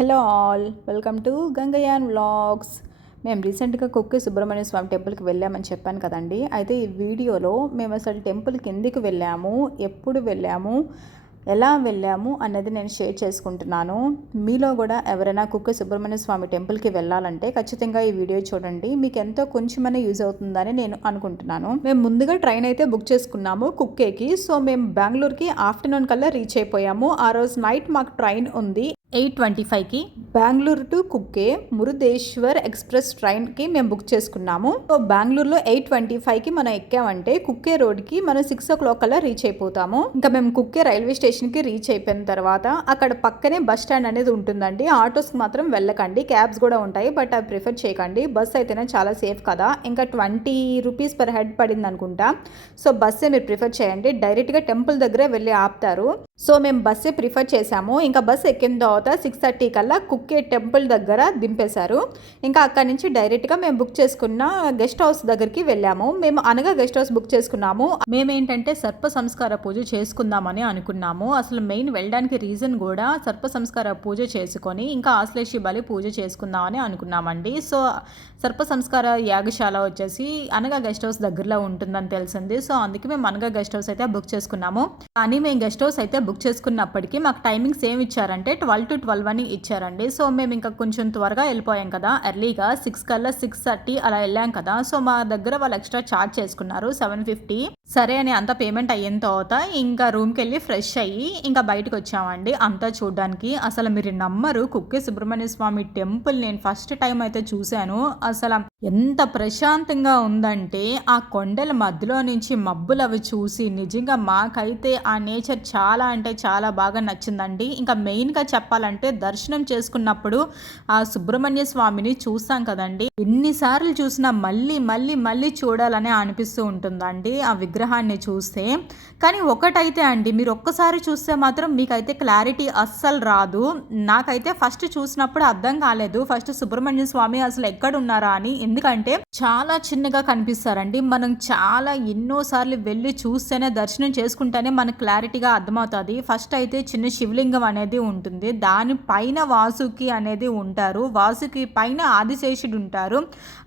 Hello all, welcome to Gangayan vlogs. మేము రీసెంట్గా కుక్కే సుబ్రహ్మణ్య స్వామి టెంపుల్కి వెళ్ళామని చెప్పాను కదండి. అయితే ఈ వీడియోలో మేము అసలు టెంపుల్కి ఎందుకు వెళ్ళాము, ఎప్పుడు వెళ్ళాము, ఎలా వెళ్ళాము అన్నది నేను షేర్ చేసుకుంటున్నాను. మీలో కూడా ఎవరైనా కుక్కే సుబ్రహ్మణ్య స్వామి టెంపుల్కి వెళ్ళాలంటే ఖచ్చితంగా ఈ వీడియో చూడండి. మీకు ఎంతో కొంచెమైనా యూజ్ అవుతుందని నేను అనుకుంటున్నాను. మేము ముందుగా ట్రైన్ అయితే బుక్ చేసుకున్నాము కుక్కేకి. సో మేము బెంగళూరుకి ఆఫ్టర్నూన్ కల్లా రీచ్ అయిపోయాము. ఆ రోజు నైట్ మాకు ట్రైన్ ఉంది 8:25కి బెంగళూరు టు కుక్కే మురుదేశ్వర్ ఎక్స్ప్రెస్ ట్రైన్కి మేము బుక్ చేసుకున్నాము. సో బెంగళూరులో 8:25కి మనం ఎక్కామంటే కుక్కే రోడ్కి మనం 6 o'clock కల్లా రీచ్ అయిపోతాము. ఇంకా మేము కుక్కే రైల్వే స్టేషన్కి రీచ్ అయిపోయిన తర్వాత అక్కడ పక్కనే బస్ స్టాండ్ అనేది ఉంటుందండి. ఆటోస్కి మాత్రం వెళ్ళకండి, క్యాబ్స్ కూడా ఉంటాయి, బట్ అవి ప్రిఫర్ చేయకండి. బస్ అయితేనే చాలా సేఫ్ కదా. ఇంకా 20 రూపీస్ పర్ హెడ్ పడింది అనుకుంటా. సో బస్సే మీరు ప్రిఫర్ చేయండి. డైరెక్ట్గా టెంపుల్ దగ్గరే వెళ్ళి ఆపుతారు. సో మేము బస్సే ప్రిఫర్ చేసాము. ఇంకా బస్ ఎక్కిన తర్వాత 6:30 కల్లా కుక్కే టెంపుల్ దగ్గర దింపేశారు. ఇంకా అక్కడి నుంచి డైరెక్ట్గా మేము బుక్ చేసుకున్న గెస్ట్ హౌస్ దగ్గరికి వెళ్ళాము. మేము అనగా గెస్ట్ హౌస్ బుక్ చేసుకున్నాము. మేమేంటంటే సర్ప సంస్కార పూజ చేసుకుందామని అనుకున్నాము. అసలు మెయిన్ వెళ్ళడానికి రీజన్ కూడా సర్ప సంస్కార పూజ చేసుకొని ఇంకా ఆశ్లేషి బలి పూజ చేసుకుందామని అనుకున్నామండి. సో సర్ప సంస్కార యాగశాల వచ్చేసి అనగా గెస్ట్ హౌస్ దగ్గరలో ఉంటుందని తెలిసింది. సో అందుకే మేము అనగా గెస్ట్ హౌస్ అయితే బుక్ చేసుకున్నాము. కానీ మేము గెస్ట్ హౌస్ అయితే బుక్ చేసుకున్నప్పటికీ మాకు టైమింగ్స్ ఏమి ఇచ్చారంటే 12 to 12 అని ఇచ్చారండి. సో మేము ఇంకా కొంచెం త్వరగా వెళ్ళిపోయాం కదా, ఎర్లీగా 6 కల్లా 6:30 అలా వెళ్ళాం కదా. సో మా దగ్గర వాళ్ళు ఎక్స్ట్రా ఛార్జ్ చేసుకున్నారు 750. సరే అని అంత పేమెంట్ అయిన తర్వాత ఇంకా రూమ్కి వెళ్ళి ఫ్రెష్ అయ్యి ఇంకా బయటకు వచ్చామండి అంతా చూడడానికి. అసలు మీరు నమ్మరు, కుక్కే సుబ్రహ్మణ్య స్వామి టెంపుల్ నేను ఫస్ట్ టైం అయితే చూశాను. అసలు ఎంత ప్రశాంతంగా ఉందంటే ఆ కొండల మధ్యలో నుంచి మబ్బులు అవి చూసి నిజంగా మాకైతే ఆ నేచర్ చాలా అంటే చాలా బాగా నచ్చిందండి. ఇంకా మెయిన్గా చెప్పాలంటే దర్శనం చేసుకున్నప్పుడు ఆ సుబ్రహ్మణ్య స్వామిని చూస్తాం కదండి, ఎన్నిసార్లు చూసినా మళ్ళీ మళ్ళీ మళ్ళీ చూడాలనే అనిపిస్తూ ఉంటుందండి ఆ విగ్రహాన్ని చూస్తే. కానీ ఒకటైతే అండి, మీరు ఒక్కసారి చూస్తే మాత్రం మీకైతే క్లారిటీ అస్సలు రాదు. నాకైతే ఫస్ట్ చూసినప్పుడు అర్థం కాలేదు ఫస్ట్ సుబ్రహ్మణ్య స్వామి అసలు ఎక్కడ ఉన్నారా అని. ఎందుకంటే చాలా చిన్నగా కనిపిస్తారండి. మనం చాలా ఎన్నోసార్లు వెళ్ళి చూస్తేనే దర్శనం చేసుకుంటేనే మనకు క్లారిటీగా అర్థమవుతుంది. ఫస్ట్ అయితే చిన్న శివలింగం అనేది ఉంటుంది, దానిపైన వాసుకి అనేది ఉంటారు, వాసుకి పైన ఆదిశేషుడు ఉంటారు,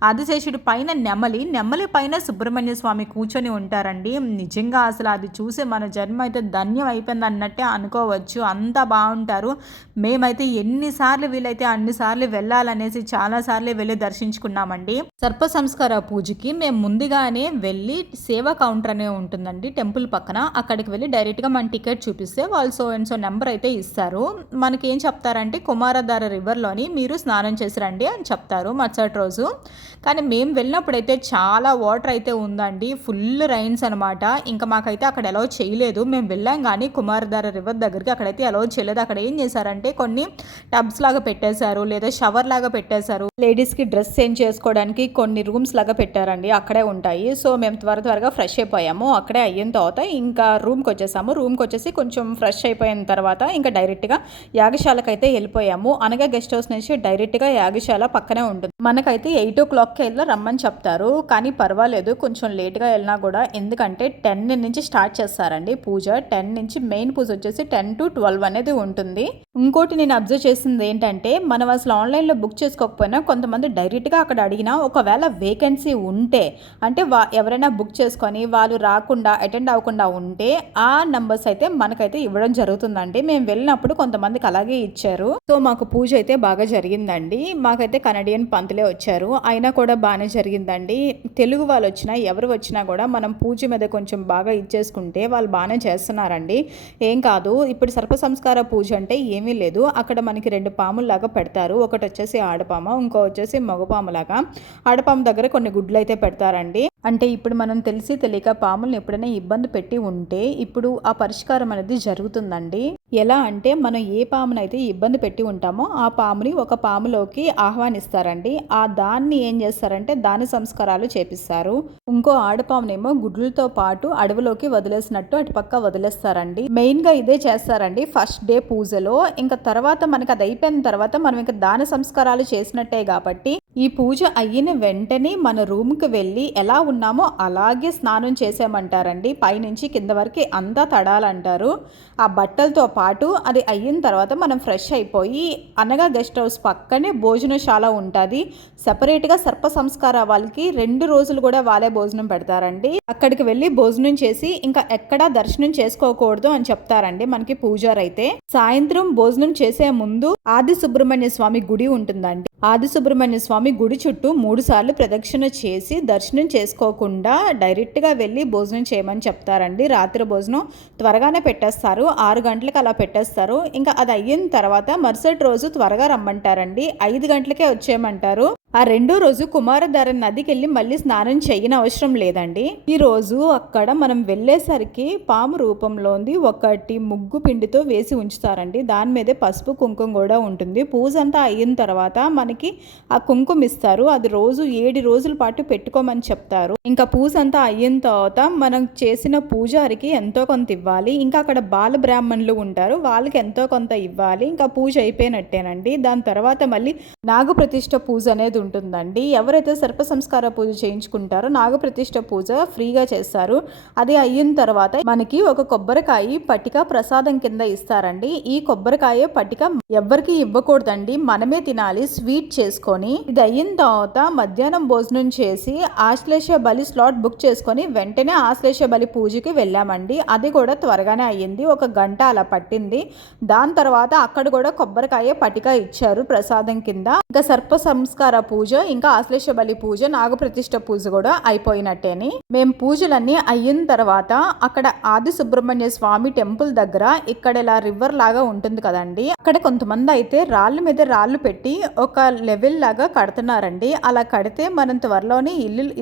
ఆదిశేషుడు పైన నెమలి పైన సుబ్రహ్మణ్య స్వామి కూర్చొని ఉంటారండి. నిజంగా అసలు అది చూసి మన జన్మ అయితే ధన్యం అయిపోయింది అన్నట్టే అనుకోవచ్చు, అంత బాగుంటారు. మేమైతే ఎన్నిసార్లు వీలైతే అన్నిసార్లు వెళ్ళాలనేసి చాలాసార్లు వెళ్ళి దర్శించుకున్నామండి. సర్ప సంస్కార పూజకి మేము ముందుగానే వెళ్ళి సేవా కౌంటర్ అనే ఉంటుందండి టెంపుల్ పక్కన, అక్కడికి వెళ్ళి డైరెక్ట్గా మన టికెట్ చూపిస్తే వాళ్ళు సో అండ్ సో నెంబర్ అయితే ఇస్తారు. మనకి ఏం చెప్తారంటే కుమారధార రివర్లోని మీరు స్నానం చేసి రండి అని చెప్తారు మరుసటి రోజు. కానీ మేము వెళ్ళినప్పుడైతే చాలా వాటర్ అయితే ఉందండి, ఫుల్ రైన్స్ అనమాట. ఇంకా మాకైతే అక్కడ అలౌ చేయలేదు. మేము వెళ్ళాం కానీ కుమారధార రివర్ దగ్గరికి అక్కడైతే అలౌ చేయలేదు. అక్కడ ఏం చేశారంటే కొన్ని టబ్స్ లాగా పెట్టేశారు, లేదా షవర్ లాగా పెట్టేశారు, లేడీస్కి డ్రెస్ చేంజ్ చేసుకోవడానికి కొన్ని రూమ్స్ లాగా పెట్టారండి, అక్కడే ఉంటాయి. సో మేము త్వరగా ఫ్రెష్ అయిపోయాము. అక్కడే అయిన తర్వాత ఇంకా రూమ్కి వచ్చేసాము. రూమ్కి వచ్చేసి కొంచెం ఫ్రెష్ అయిపోయిన తర్వాత ఇంకా డైరెక్ట్గా యాగశాలకు అయితే వెళ్ళిపోయాము. అనగా గెస్ట్ హౌస్ నుంచి డైరెక్ట్గా యాగశాల పక్కనే ఉంటుంది. మనకైతే 8 o'clock వెళ్ళి రమ్మని చెప్తారు, కానీ పర్వాలేదు కొంచెం లేట్గా వెళ్ళినా కూడా, ఎందుకంటే 10 నుంచి స్టార్ట్ చేస్తారండి పూజ. 10 నుంచి మెయిన్ పూజ వచ్చేసి 10 to 12 అనేది ఉంటుంది. ఇంకోటి నేను అబ్జర్వ్ చేసింది ఏంటంటే, మనం అసలు ఆన్లైన్లో బుక్ చేసుకోకపోయినా కొంతమంది డైరెక్ట్గా అక్కడ అడిగినా ఒకవేళ వేకెన్సీ ఉంటే అంటే ఎవరైనా బుక్ చేసుకొని వాళ్ళు రాకుండా అటెండ్ అవ్వకుండా ఉంటే ఆ నంబర్స్ అయితే మనకైతే ఇవ్వడం జరుగుతుందండి. మేము వెళ్ళినప్పుడు కొంతమందికి అలాగే ఇచ్చారు. సో మాకు పూజ అయితే బాగా జరిగిందండి. మాకైతే కనడియన్ పంతులే వచ్చారు, అయినా కూడా బాగానే జరిగిందండి. తెలుగు వాళ్ళు వచ్చినా ఎవరు వచ్చినా కూడా మనం పూజ మీద కొంచెం బాగా ఇచ్చేసుకుంటే వాళ్ళు బాగానే చేస్తున్నారండి, ఏం కాదు. ఇప్పుడు సర్ప సంస్కార పూజ అంటే ఏమీ లేదు, అక్కడ మనకి 2 పాముల్లాగా పెడతారు, ఒకటి వచ్చేసి ఆడపామ, ఇంకో వచ్చేసి మగపాములాగా. ఆడపాము దగ్గర కొన్ని గుడ్లు అయితే పెడతారండి. అంటే ఇప్పుడు మనం తెలిసి తెలియక పాములను ఎప్పుడైనా ఇబ్బంది పెట్టి ఉంటే ఇప్పుడు ఆ పరిష్కారం అనేది జరుగుతుందండి. ఎలా అంటే మనం ఏ పామునైతే ఇబ్బంది పెట్టి ఉంటామో ఆ పాముని ఒక పాములోకి ఆహ్వానిస్తారండి. ఆ దాన్ని ఏం చేస్తారంటే దాని సంస్కారాలు చేపిస్తారు. ఇంకో ఆడపామునేమో గుడ్లతో పాటు అడవిలోకి వదిలేసినట్టు అటు పక్క వదిలేస్తారండి. మెయిన్ గా ఇదే చేస్తారండి ఫస్ట్ డే పూజలో. ఇంకా తర్వాత మనకి అది అయిపోయిన తర్వాత మనం ఇంకా దాని సంస్కారాలు చేసినట్టే కాబట్టి ఈ పూజ అయిన వెంటనే మన రూమ్కి వెళ్ళి ఎలా ఉన్నామో అలాగే స్నానం చేసామంటారండి. పైనుంచి కింద వరకు అంతా తడాలంటారు. ఆ బట్టలతో పాటు అది అయిన తర్వాత మనం ఫ్రెష్ అయిపోయి అనగా గెస్ట్ హౌస్ పక్కనే భోజనశాల ఉంటుంది. సెపరేట్గా సర్ప సంస్కార వాళ్ళకి 2 రోజులు కూడా వాళ్ళే భోజనం పెడతారండి. అక్కడికి వెళ్ళి భోజనం చేసి ఇంకా ఎక్కడా దర్శనం చేసుకోకూడదు అని చెప్తారండి మనకి పూజారైతే. సాయంత్రం భోజనం చేసే ముందు ఆది సుబ్రహ్మణ్య స్వామి గుడి ఉంటుందండి. ఆది సుబ్రహ్మణ్య స్వామి గుడి చుట్టూ 3 సార్లు ప్రదక్షిణ చేసి దర్శనం చేసుకోకుండా డైరెక్ట్గా వెళ్ళి భోజనం చేయమని చెప్తారండి. రాత్రి భోజనం త్వరగానే పెట్టేస్తారు, 6 గంటలకు అలా పెట్టేస్తారు. ఇంకా అది అయిన తర్వాత మరుసటి రోజు త్వరగా రమ్మంటారండి, 5 గంటలకే వచ్చేయమంటారు. ఆ రెండో రోజు కుమారధార నదికి వెళ్ళి మళ్ళీ స్నానం చేయని అవసరం లేదండి. ఈ రోజు అక్కడ మనం వెళ్ళేసరికి పాము రూపంలోంది ఒకటి ముగ్గు పిండితో వేసి ఉంచుతారండి. దాని మీదే పసుపు కుంకుమ కూడా ఉంటుంది. పూజ అంతా అయిన తర్వాత మనకి ఆ కుంకుమ ఇస్తారు. అది రోజు 7 రోజుల పాటు పెట్టుకోమని చెప్తారు. ఇంకా పూజ అంతా అయిన తర్వాత మనం చేసిన పూజారికి ఎంతో కొంత ఇవ్వాలి. ఇంకా అక్కడ బాల బ్రాహ్మణులు ఉంటారు, వాళ్ళకి ఎంతో కొంత ఇవ్వాలి. ఇంకా పూజ అయిపోయినట్టేనండి. దాని తర్వాత మళ్ళీ నాగప్రతిష్ఠ పూజ అనేది ఉంటుందండి. ఎవరైతే సర్ప సంస్కార పూజ చేయించుకుంటారో నాగప్రతిష్ఠ పూజ ఫ్రీగా చేస్తారు. అది అయిన తర్వాత మనకి ఒక కొబ్బరికాయ పట్టిక ప్రసాదం కింద ఇస్తారండి. ఈ కొబ్బరికాయ పట్టిక ఎవ్వరికి ఇవ్వకూడదండి, మనమే తినాలి స్వీట్ చేసుకొని. ఇది అయిన తర్వాత మధ్యాహ్నం భోజనం చేసి ఆశ్లేష బలి స్లాట్ బుక్ చేసుకొని వెంటనే ఆశ్లేష బలి పూజకి వెళ్ళామండి. అది కూడా త్వరగానే అయ్యింది, 1 గంట అలా పట్టింది. దాని తర్వాత అక్కడ కూడా కొబ్బరికాయ పట్టిక ఇచ్చారు ప్రసాదం కింద. ఇంకా సర్ప సంస్కార పూజ, ఇంకా ఆశ్లేష బలి పూజ, నాగప్రతిష్ఠ పూజ కూడా అయిపోయినట్టేని. మేము పూజలన్నీ అయిన తర్వాత అక్కడ ఆది సుబ్రహ్మణ్య స్వామి టెంపుల్ దగ్గర ఇక్కడ ఇలా రివర్ లాగా ఉంటుంది కదండి, అక్కడ కొంతమంది అయితే రాళ్ళ మీద రాళ్ళు పెట్టి ఒక లెవెల్ లాగా కడుతున్నారండి. అలా కడితే మనం త్వరలోనే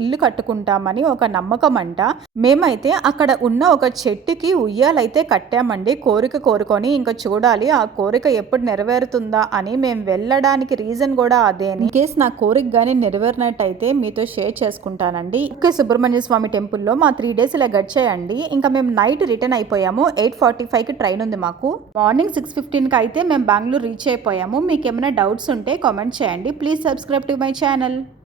ఇల్లు కట్టుకుంటామని ఒక నమ్మకం అంట. మేమైతే అక్కడ ఉన్న ఒక చెట్టుకి ఉయ్యాలైతే కట్టామండి, కోరుకొని. ఇంకా చూడాలి ఆ కోరిక ఎప్పుడు నెరవేరుతుందా అని. మేము వెళ్ళడానికి రీజన్ కూడా అదే. ఇన్ కేస్ నా కోరిక కానీ నెరవేరినట్టయితే మీతో షేర్ చేసుకుంటానండి. ఒకే సుబ్రహ్మణ్య స్వామి టెంపుల్లో మా 3 డేస్ ఇలా గడిచాయండి. ఇంకా మేము నైట్ రిటర్న్ అయిపోయాము. 8:45కి ట్రైన్ ఉంది మాకు. మార్నింగ్ 6:15కి అయితే మేము బెంగళూరు రీచ్ అయిపోయాము. మీకు ఏమైనా డౌట్స్ ఉంటే కామెంట్ చేయండి. Please subscribe to my channel.